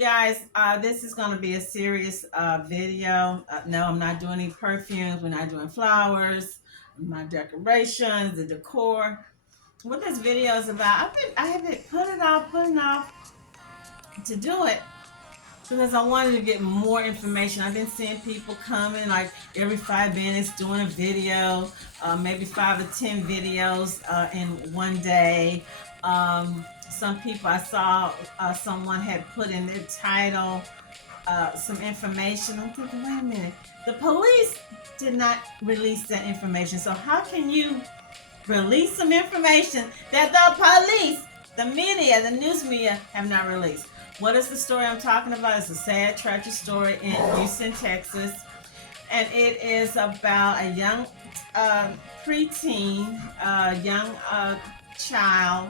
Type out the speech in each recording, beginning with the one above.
guys, this is going to be a serious video. No, I'm not doing any perfumes. We're not doing flowers, my decorations, the decor. What this video is about, I have been putting off to do it because I wanted to get more information. I've been seeing people coming like every 5 minutes doing a video, maybe 5 or 10 videos in one day. Some people I saw, someone had put in their title some information. I'm thinking, wait a minute, the police did not release that information. So how can you release some information that the police, the media, the news media have not released? What is the story I'm talking about? It's a sad, tragic story in Houston, Texas. And it is about a young preteen, young child,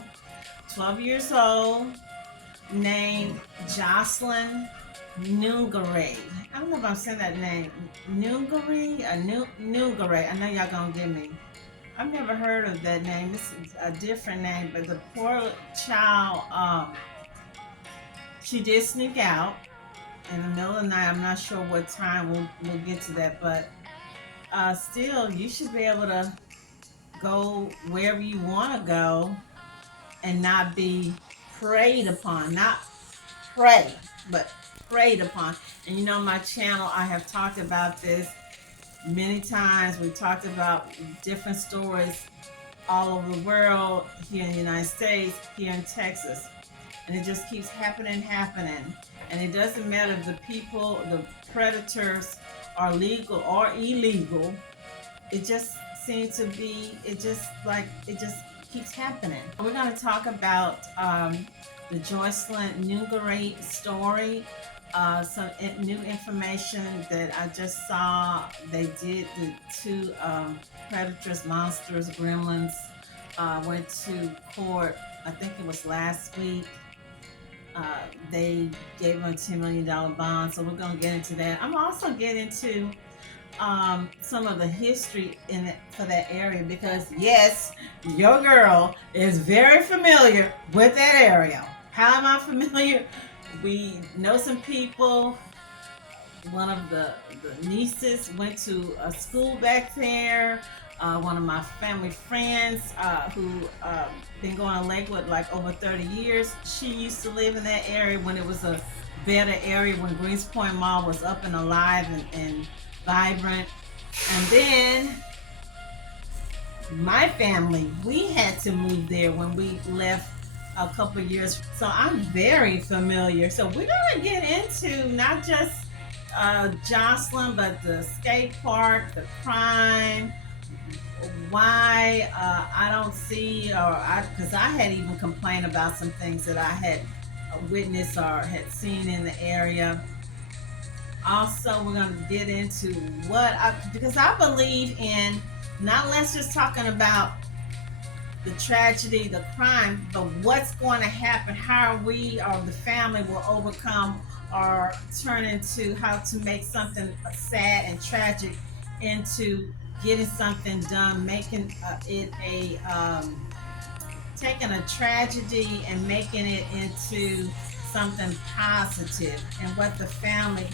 12 years old, named Jocelyn Nungaray. I don't know if I'm saying that name. Nungaray? Nungaray. I know y'all gonna get me. I've never heard of that name. This is a different name, but the poor child, she did sneak out in the middle of the night. I'm not sure what time. We'll get to that, but still, you should be able to go wherever you want to go and not be preyed upon. Not prey, but preyed upon. And you know, my channel, I have talked about this many times. We talked about different stories all over the world, here in the United States, here in Texas. And it just keeps happening. And it doesn't matter if the people, the predators are legal or illegal. It just seems to be, it just keeps happening. We're going to talk about the Jocelyn Nungaray story. Some new information that I just saw. They did the two predators, monsters, gremlins, went to court. I think it was last week. They gave them a $10 million bond. So we're going to get into that. I'm also getting into some of the history in it for that area, because yes, your girl is very familiar with that area. How am I familiar? We know some people. One of the nieces went to a school back there. One of my family friends who been going to Lakewood like over 30 years. She used to live in that area when it was a better area, when Greens Point Mall was up and alive and vibrant. And then my family, we had to move there when we left a couple years. So I'm very familiar. So we're gonna get into not just Jocelyn, but the skate park, the crime, why I don't see, because I had even complained about some things that I had witnessed or had seen in the area. Also, we're going to get into because I believe in not let's just talking about the tragedy, the crime, but what's going to happen, how we or the family will overcome or turn into how to make something sad and tragic into getting something done, making it taking a tragedy and making it into something positive, and what the family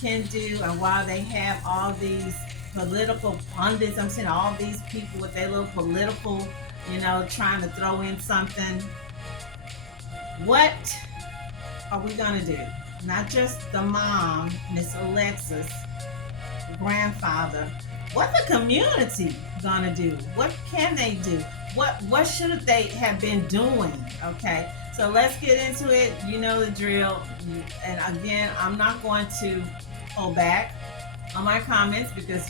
can do, and why they have all these political pundits. I'm seeing all these people with their little political, trying to throw in something. What are we gonna do? Not just the mom, Miss Alexis, grandfather. What the community gonna do? What can they do? What should they have been doing? Okay, so let's get into it. You know the drill. And again, I'm not going to hold back on my comments, because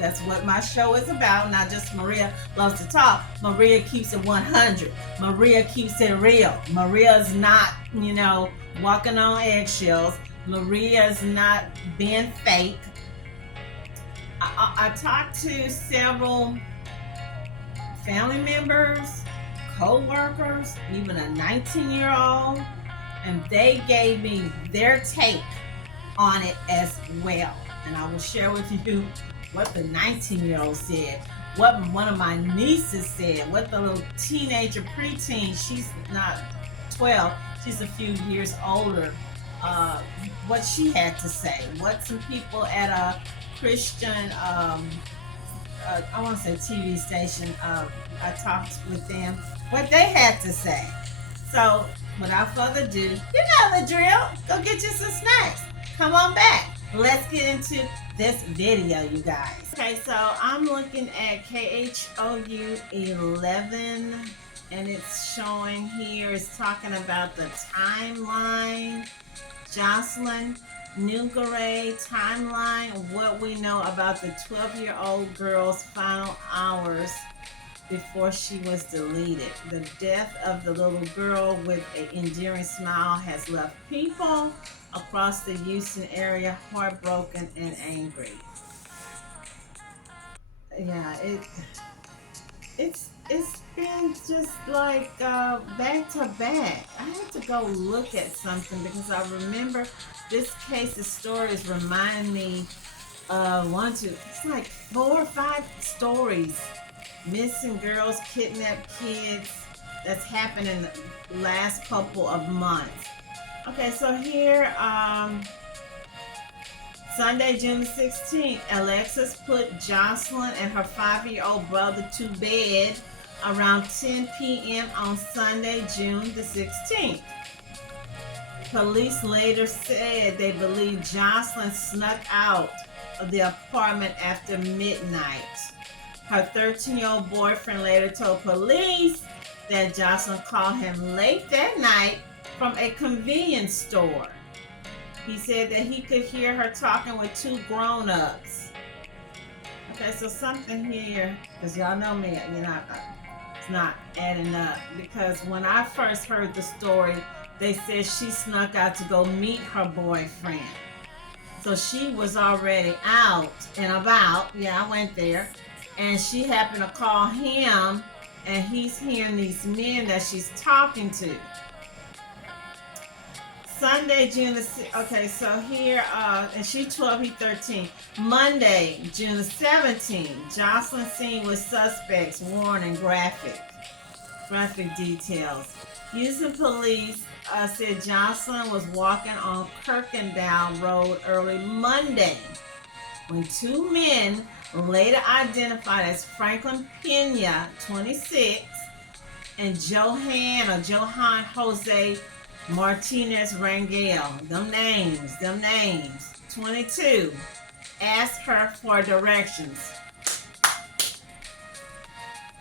that's what my show is about. Not just Maria loves to talk. Maria keeps it 100. Maria keeps it real. Maria's not, walking on eggshells. Maria's not being fake. I talked to several family members, co-workers, even a 19-year-old, and they gave me their take on it as well. And I will share with you what the 19-year-old said, what one of my nieces said, what the little teenager, preteen, she's not 12, she's a few years older uh, what she had to say, what some people at a Christian, I want to say TV station, I talked with them, what they had to say. So, without further ado, you know the drill. Go get you some snacks. Come on back. Let's get into this video, you guys. Okay, so I'm looking at KHOU 11, and it's showing here, it's talking about the timeline. Jocelyn Nungaray timeline, what we know about the 12-year-old girl's final hours before she was deleted. The death of the little girl with an endearing smile has left people across the Houston area heartbroken and angry. Yeah, it's been just like back to back. I had to go look at something because I remember this case's stories remind me it's like 4 or 5 stories, missing girls, kidnapped kids, that's happened in the last couple of months. Okay, so here, Sunday, June 16th, Alexis put Jocelyn and her 5-year-old brother to bed around 10 p.m. on Sunday, June the 16th. Police later said they believe Jocelyn snuck out of the apartment after midnight. Her 13-year-old boyfriend later told police that Jocelyn called him late that night from a convenience store. He said that he could hear her talking with 2 grown-ups. Okay, so something here, because y'all know me, it's not adding up. Because when I first heard the story, they said she snuck out to go meet her boyfriend. So she was already out and about. Yeah, I went there. And she happened to call him, and he's hearing these men that she's talking to. Sunday, June the 6th. Okay, so here, and she 12, he 13. Monday, June the 17th. Jocelyn seen with suspects, warning, graphic details. Houston police said Jocelyn was walking on Kirkendall Road early Monday when 2 men, later identified as Franklin Pena, 26, and Johan Jose Martinez Rangel, them names, 22, asked her for directions.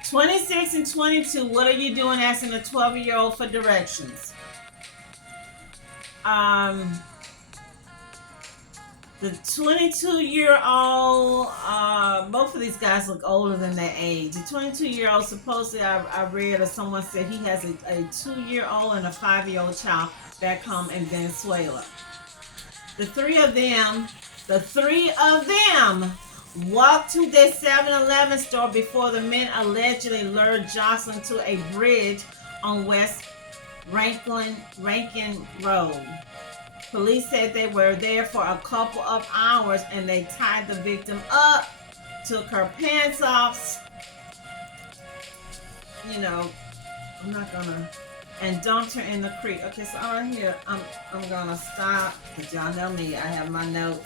26 and 22, what are you doing asking a 12-year-old for directions? The 22-year-old, both of these guys look older than their age. The 22-year-old, supposedly I read or someone said he has a 2-year-old and a 5-year-old child back home in Venezuela. The three of them walked to their 7-Eleven store before the men allegedly lured Jocelyn to a bridge on West Rankin Road. Police said they were there for a couple of hours and they tied the victim up, took her pants off, and dumped her in the creek. Okay, so right here, I'm gonna stop, because y'all know me, I have my notes.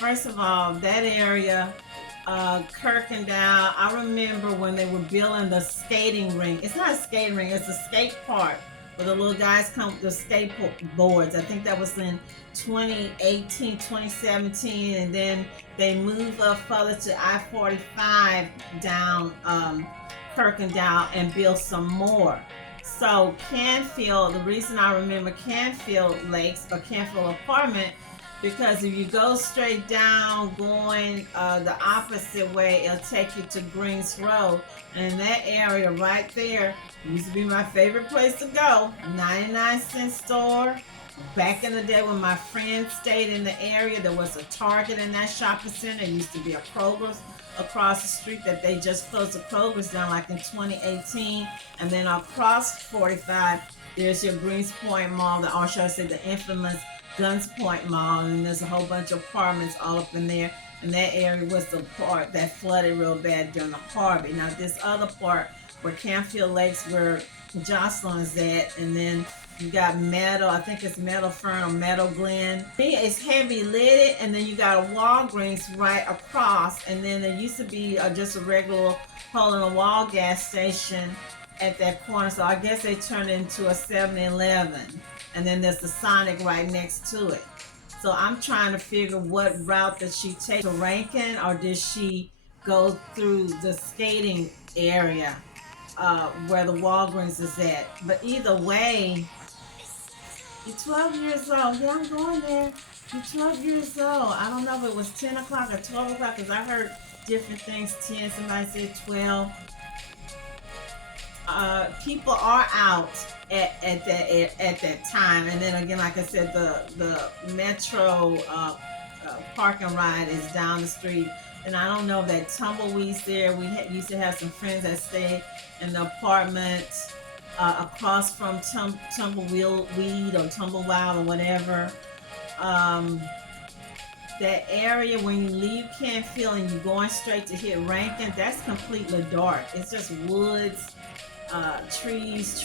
First of all, that area, Kirkendall, I remember when they were building the skating rink. It's not a skating rink, it's a skate park where the little guys come with the skateboards. I think that was in 2018, 2017, and then they moved up further to I-45 down Kirkendall and built some more. So Canfield, the reason I remember Canfield Lakes or Canfield Apartment, because if you go straight down going the opposite way, it'll take you to Greens Road. And in that area right there used to be my favorite place to go. 99-cent store. Back in the day when my friends stayed in the area, there was a Target in that shopping center. There used to be a Kroger's across the street that they just closed the Kroger's down like in 2018. And then across 45, there's your Greens Point Mall, or should I say the infamous Guns Point Mall, and there's a whole bunch of apartments all up in there. And that area was the part that flooded real bad during the Harvey. Now this other part where Canfield Lakes, where Jocelyn is at, and then You got Meadow, I think it's Meadow Fern or Meadow Glen. It's heavy lidded, and then you got a Walgreens right across, and then there used to be just a regular hole in the wall gas station at that corner. So I guess they turned it into a 7-Eleven, and then there's the Sonic right next to it. So I'm trying to figure what route does she take to Rankin, or does she go through the skating area where the Walgreens is at? But either way, you're 12 years old. Yeah, I'm going there. You're 12 years old. I don't know if it was 10 o'clock or 12 o'clock, because I heard different things. 10, somebody said 12. People are out at that time, and then again, like I said, the metro parking ride is down the street, and I don't know if that tumbleweeds there. We used to have some friends that stayed in the apartment across from tumbleweed or tumblewild or whatever. That area when you leave Canfield and you're going straight to hit Rankin, that's completely dark. It's just woods. Trees.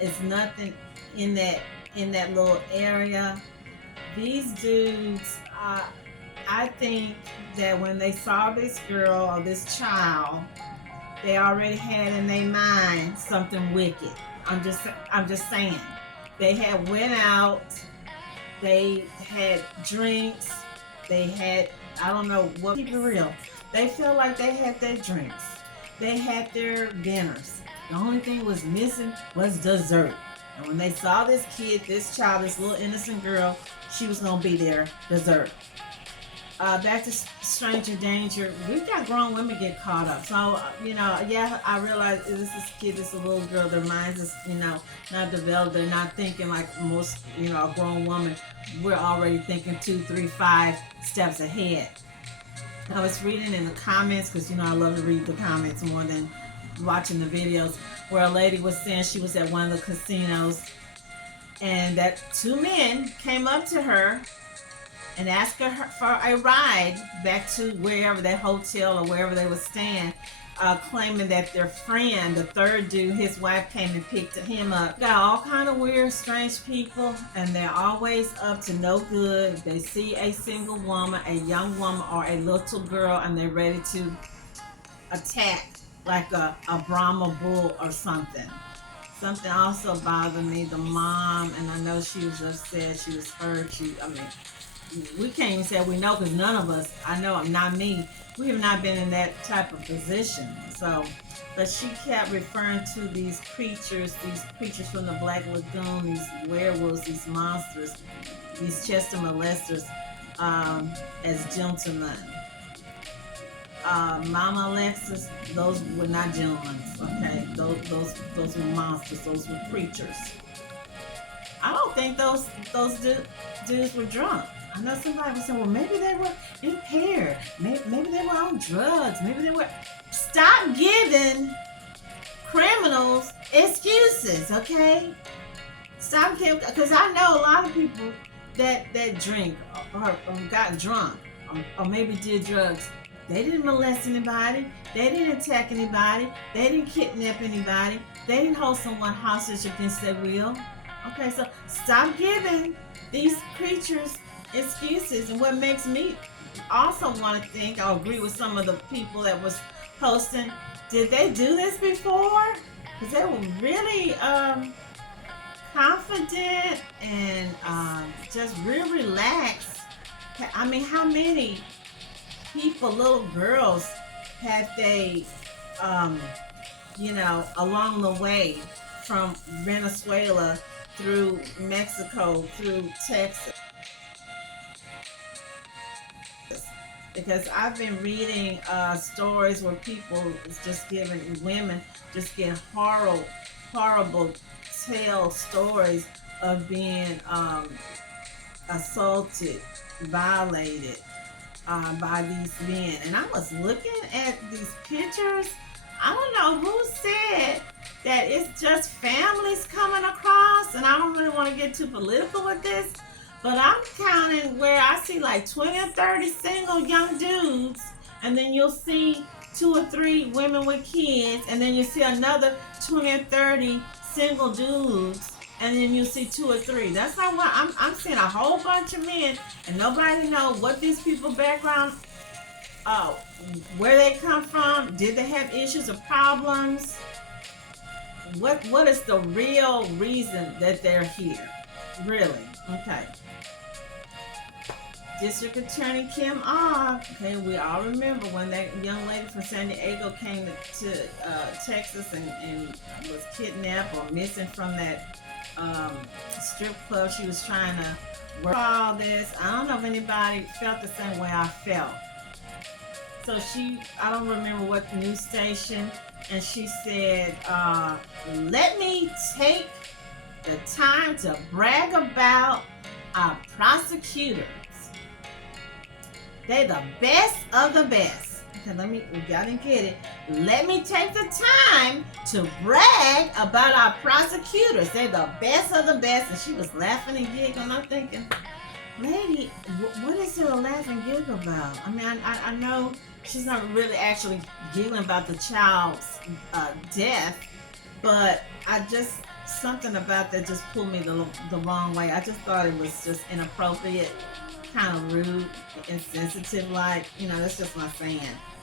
It's nothing in that little area. These dudes, I think that when they saw this girl or this child, they already had in their mind something wicked. I'm just saying. They had went out. They had drinks. They had, I don't know what. Keep it real. They felt like they had their drinks. They had their dinners. The only thing was missing was dessert. And when they saw this kid, this child, this little innocent girl, she was going to be their dessert. Back to stranger danger. We've got grown women get caught up. So, yeah, I realize this is a kid, this is a little girl. Their minds is, not developed. They're not thinking like most, a grown woman. We're already thinking 2, 3, 5 steps ahead. I was reading in the comments, because I love to read the comments more than watching the videos, where a lady was saying she was at one of the casinos, and that 2 men came up to her and asked her for a ride back to wherever, that hotel or wherever they were staying, claiming that their friend, the third dude, his wife came and picked him up. Got all kind of weird, strange people, and they're always up to no good. They see a single woman, a young woman, or a little girl, and they're ready to attack like a Brahma bull or something. Something also bothered me, the mom, and I know she was upset, she was hurt. We can't even say we know, because none of us, I know, not me, we have not been in that type of position. So, but she kept referring to these creatures from the Black Lagoon, these werewolves, these monsters, these Chester molesters, as gentlemen. Mama Alexis, those were not gentlemen, okay? Those were monsters, those were creatures. I don't think those dudes were drunk. I know somebody was saying, well, maybe they were impaired. Maybe they were on drugs. Maybe they were. Stop giving criminals excuses, okay? Stop giving, because I know a lot of people that drink or got drunk or maybe did drugs. They didn't molest anybody. They didn't attack anybody. They didn't kidnap anybody. They didn't hold someone hostage against their will. Okay, so stop giving these creatures excuses. And what makes me also want to think, I agree with some of the people that was posting, did they do this before? Because they were really confident and just real relaxed. I mean, how many people, little girls, have they, along the way from Venezuela through Mexico, through Texas? Because I've been reading stories where people just women just get horrible tale stories of being assaulted, violated by these men. And I was looking at these pictures. I don't know who said that it's just families coming across, and I don't really want to get too political with this, but I'm counting where I see like 20 or 30 single young dudes, and then you'll see 2 or 3 women with kids, and then you see another 20 or 30 single dudes and then you see 2 or 3. That's not what I'm seeing a whole bunch of men, and nobody know what these people background, uh, where they come from. Did they have issues or problems? What is the real reason that they're here? Really? Okay. District Attorney Kim Ogg. Okay, we all remember when that young lady from San Diego came to Texas and was kidnapped or missing from that strip club. She was trying to work all this. I don't know if anybody felt the same way I felt. So I don't remember what news station, and she said, let me take the time to brag about our prosecutors. They're the best of the best. Okay, y'all didn't get it. Let me take the time to brag about our prosecutors. They're the best of the best. And she was laughing and giggling. I'm thinking, lady, what is there to laugh and giggle about? I mean, I know she's not really actually giggling about the child's death, but something about that just pulled me the wrong way. I just thought it was just inappropriate, kind of rude, insensitive, that's just my saying.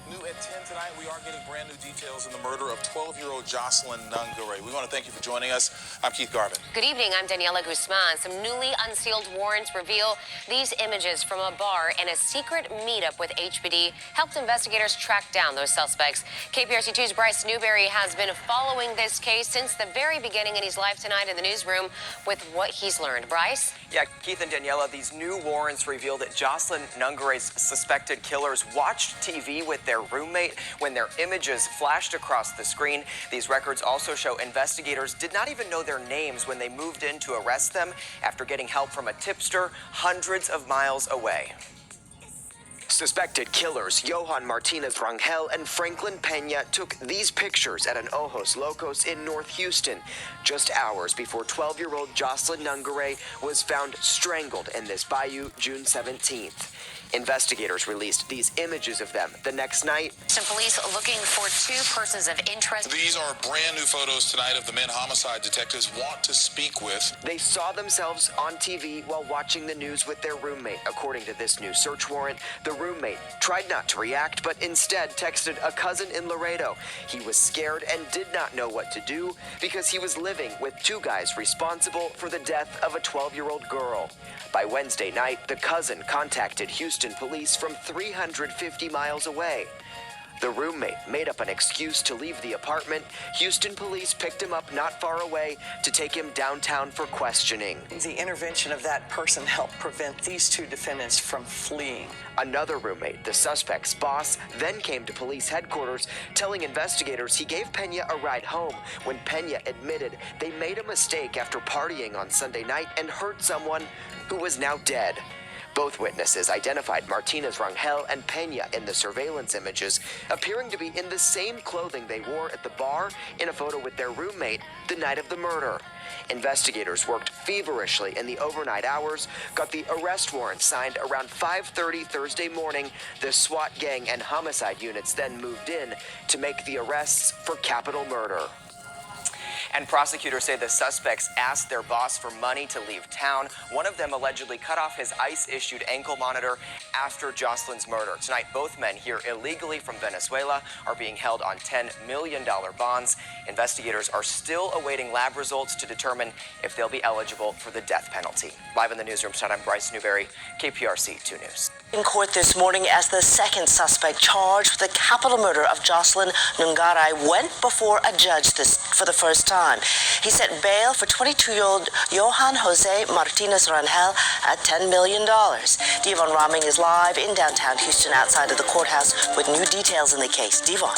New at 10 tonight, we are getting brand new details in the murder of 12-year-old Jocelyn Nungaray. We want to thank you for joining us. I'm Keith Garvin. Good evening. I'm Daniela Guzman. Some newly unsealed warrants reveal these images from a bar and a secret meetup with HPD helped investigators track down those suspects. KPRC2's Bryce Newberry has been following this case since the very beginning, and he's live tonight in the newsroom with what he's learned. Bryce? Yeah, Keith and Daniela, these new warrants reveal that Jocelyn Nungaray's suspected killers watched TV with their roommate when their images flashed across the screen. These records also show investigators did not even know their names when they moved in to arrest them after getting help from a tipster hundreds of miles away. Suspected killers Johan Martinez Rangel and Franklin Pena took these pictures at an Ojos Locos in North Houston, just hours before 12-year-old Jocelyn Nungaray was found strangled in this bayou June 17th. Investigators released these images of them the next night. Some police looking for 2 persons of interest. These are brand new photos tonight of the men homicide detectives want to speak with. They saw themselves on TV while watching the news with their roommate. According to this new search warrant, the roommate tried not to react, but instead texted a cousin in Laredo. He was scared and did not know what to do because he was living with 2 guys responsible for the death of a 12-year-old girl. By Wednesday night, the cousin contacted Houston police from 350 miles away. The roommate made up an excuse to leave the apartment. Houston police picked him up not far away to take him downtown for questioning. The intervention of that person helped prevent these 2 defendants from fleeing. Another roommate, the suspect's boss, then came to police headquarters, telling investigators he gave Pena a ride home when Pena admitted they made a mistake after partying on Sunday night and hurt someone who was now dead. Both witnesses identified Martinez Rangel and Pena in the surveillance images, appearing to be in the same clothing they wore at the bar in a photo with their roommate the night of the murder. Investigators worked feverishly in the overnight hours, got the arrest warrant signed around 5:30 Thursday morning. The SWAT gang and homicide units then moved in to make the arrests for capital murder. And prosecutors say the suspects asked their boss for money to leave town. One of them allegedly cut off his ICE-issued ankle monitor after Jocelyn's murder. Tonight, both men here illegally from Venezuela are being held on $10 million bonds. Investigators are still awaiting lab results to determine if they'll be eligible for the death penalty. Live in the newsroom tonight, I'm Bryce Newberry, KPRC 2 News. In court this morning as the second suspect charged with the capital murder of Jocelyn Nungaray went before a judge for the first time. He set bail for 22-year-old Johan Jose Martinez Rangel at $10 million. Devon Raming is live in downtown Houston outside of the courthouse with new details in the case. Devon.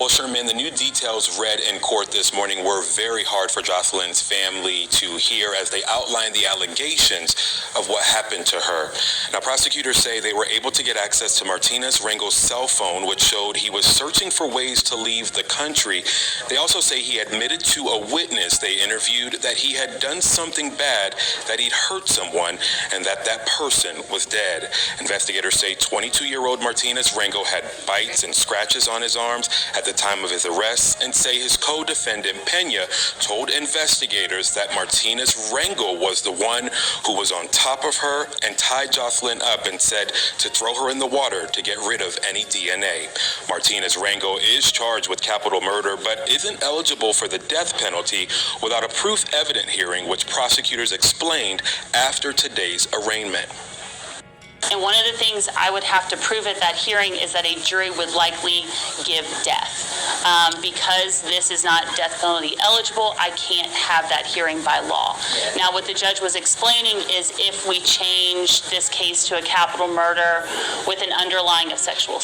Well, Sherman, the new details read in court this morning were very hard for Jocelyn's family to hear as they outlined the allegations of what happened to her. Now, prosecutors say they were able to get access to Martinez Rangel's cell phone, which showed he was searching for ways to leave the country. They also say he admitted to a witness they interviewed that he had done something bad, that he'd hurt someone, and that that person was dead. Investigators say 22-year-old Martinez Rangel had bites and scratches on his arms. At the time of his arrest and say his co-defendant Pena told investigators that Martinez Rangel was the one who was on top of her and tied Jocelyn up and said to throw her in the water to get rid of any DNA. Martinez Rangel is charged with capital murder but isn't eligible for the death penalty without a proof evident hearing, which prosecutors explained after today's arraignment. And one of the things I would have to prove at that hearing is that a jury would likely give death. Because this is not death penalty eligible, I can't have that hearing by law. Now, what the judge was explaining is if we change this case to a capital murder with an underlying of sexual